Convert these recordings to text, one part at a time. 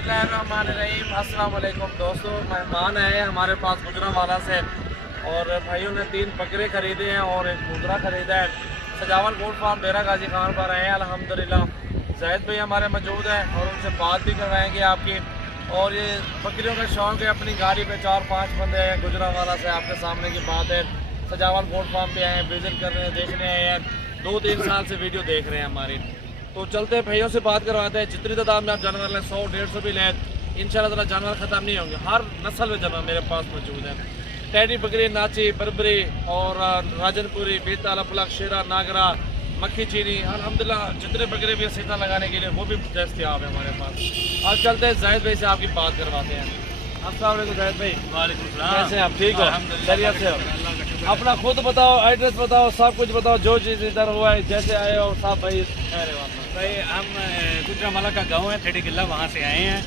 बिस्मिल्लाहिर्रहमानिर्रहीम। अस्सलाम वालेकुम दोस्तों, मेहमान आए हमारे पास गुजरांवाला से और भाइयों ने 3 बकरे खरीदे हैं और एक मुद्रा खरीदा है। सजावल गोट फार्म डेरा गाजी खान पर आए हैं अल्हम्दुलिल्लाह। जाहिद भाई हमारे मौजूद हैं और उनसे बात भी करवाएंगे आपकी। और ये बकरियों का शौक़ है, अपनी गाड़ी पे 4-5 बंदे हैं गुजरांवाला से। आपके सामने की बात है, सजावल गोट फार्म पे आए हैं, विजिट करने देखने आए हैं। 2-3 साल से वीडियो देख रहे हैं हमारी। तो चलते हैं भाइयों से बात करवाते हैं। जितनी तादाद में आप जानवर लें 100-150 भी लें, इंशाल्लाह ताला जानवर ख़त्म नहीं होंगे। हर नस्ल में जानवर मेरे पास मौजूद है। टैडी बकरी, नाची, बरबरी और राजनपुरी, बेताल, अपलक, शेरा, नागरा, मक्खी चीनी, अल्हम्दुलिल्लाह जितने बकरे भी सीधा लगाने के लिए वो भी दस्तयाब है हमारे पास। अब चलते हैं जाहिद भाई से आपकी बात करवाते हैं। अस्सलाम वालेकुम जाहिद भाई। वालेकुम सलाम। कैसे हैं आप? ठीक हो? खैरियत से हो? अपना खुद बताओ, एड्रेस बताओ, सब कुछ बताओ, जो चीज़ इधर हुआ है, जैसे आए हो सब भाई। भाई हम गुजरांवाला का गांव है, थेड़ी किला, वहाँ से आए हैं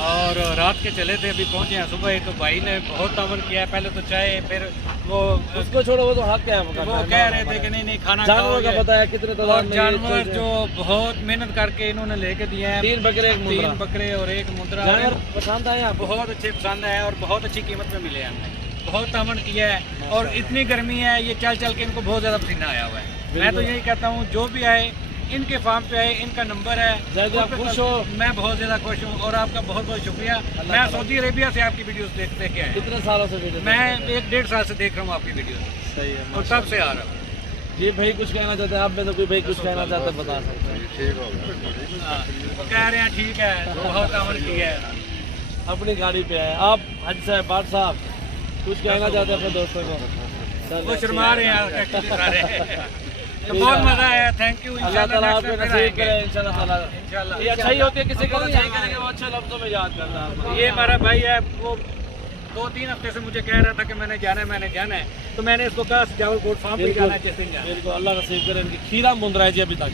और रात के चले थे, अभी पहुँचे हैं सुबह। तो भाई ने बहुत तावन किया है, पहले तो चाय, फिर वो उसको छोड़ो, वो तो हक है। वो कह रहे थे कि नहीं खाना जानवर का पता है कितने तादाद में? जानवर जो बहुत मेहनत करके इन्होंने लेके दिए हैं। 3 बकरे, 3 बकरे और एक मुद्रा। जानवर पसंद आए आपको? बहुत अच्छे पसंद है और बहुत अच्छी कीमत में मिले हैं। हमने बहुत तावन किया है और इतनी गर्मी है, ये चल चल के इनको बहुत ज़्यादा पसीना आया हुआ है। मैं तो यही कहता हूँ, जो भी आए इनके फार्म पे आए, इनका नंबर है। आप खुश हो? मैं बहुत ज़्यादा खुश हूँ और आपका बहुत बहुत शुक्रिया। मैं सऊदी अरेबिया से आपकी वीडियोस देखते के आया। कितने सालों से वीडियो? मैं 1-1.5 साल से देख रहा हूँ आपकी वीडियो। सही है, और तब से आ रहा हूँ। जी भाई कुछ कहना चाहते हैं आप में? तो कोई भाई कुछ कहना चाहते हैं बता सकते हैं। ठीक हो, कह रहे हैं ठीक है, बहुत अमल किया है। अपनी गाड़ी पे है आप। हाजी साहब, बाट साहब, कुछ कहना चाहते हैं अपने दोस्तों को? वो शर्मा रहे हैं तो बहुत मजा आया। Thank you. अल्लाह ताला आपको नसीब करे इंशाल्लाह ताला। ये अच्छा ही होती है, किसी को अच्छा ही करेंगे वो अच्छे लफ्जों में याद करता है। ये हमारा भाई है, वो 2-3 हफ्ते से मुझे कह रहा था कि मैंने जाना है, तो मैंने इसको कहा सजावल गोट फार्म पे जाना है, जिस दिन जाना है। बिल्कुल, अल्लाह नसीब करे। इनकी खीरा मुंदरा है जी अभी तक।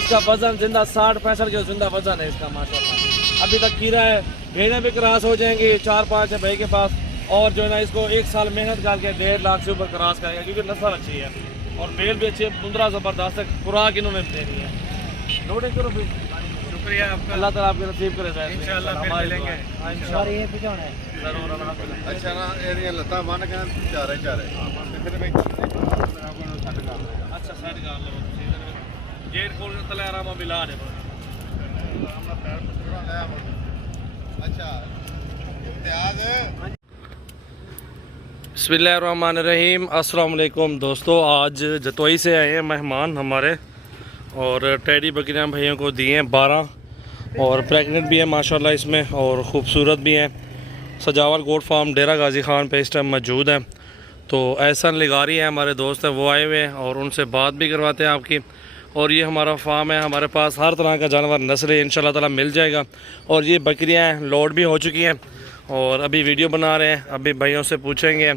इसका वजन जिंदा 60-65 किलो जिंदा वजन है इसका माशाल्लाह। अभी तक खीरा है। भेड़ें भी क्रॉस हो जाएंगी, 4-5 है भाई के पास। और जो है ना, इसको 1 साल मेहनत करके 1.5 लाख से ऊपर क्रॉस करेगा, क्योंकि नस्ल अच्छी है और मेल भी अच्छी है। मुंदरा ज़बरदस्त है, खुराक इन्होंने देनी है। लोडिंग करो फिर। शुक्रिया आपका, अल्लाह ताला आपके नसीब करे। इंशाल्लाह फिर मिलेंगे। जरूर अल्हम्दुलिल्लाह। अच्छा ना, एरिया लता मान के चारे चारे फिर मैं अच्छा साइड का लो जेड कोल तले आराम मिला दे। अच्छा इम्तियाज। बिस्मिल्लाहिर्रहमानिर्रहीम। अस्सलाम वालेकुम दोस्तों, आज जतोई से आए हैं मेहमान हमारे और टैडी बकरियां भाइयों को दिए हैं 12 और प्रेग्नेंट भी है माशाल्लाह इसमें और ख़ूबसूरत भी हैं। सजावल गोट फार्म डेरा गाजी खान पे इस टाइम मौजूद हैं। तो एहसन लिगारी है हमारे दोस्त हैं, वो आए हुए हैं और उनसे बात भी करवाते हैं आपकी। और ये हमारा फार्म है, हमारे पास हर तरह का जानवर नस्ल इंशाल्लाह ताला मिल जाएगा। और ये बकरियां लोड भी हो चुकी हैं और अभी वीडियो बना रहे हैं। अभी भाइयों से पूछेंगे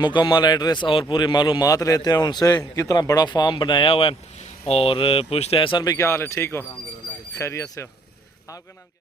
मुकम्मल एड्रेस और पूरी मालूमात लेते हैं उनसे, कितना बड़ा फार्म बनाया हुआ है। और पूछते हैं एहसन भी क्या हाल है? ठीक हो? खैरियत से हो? आपका नाम क्या?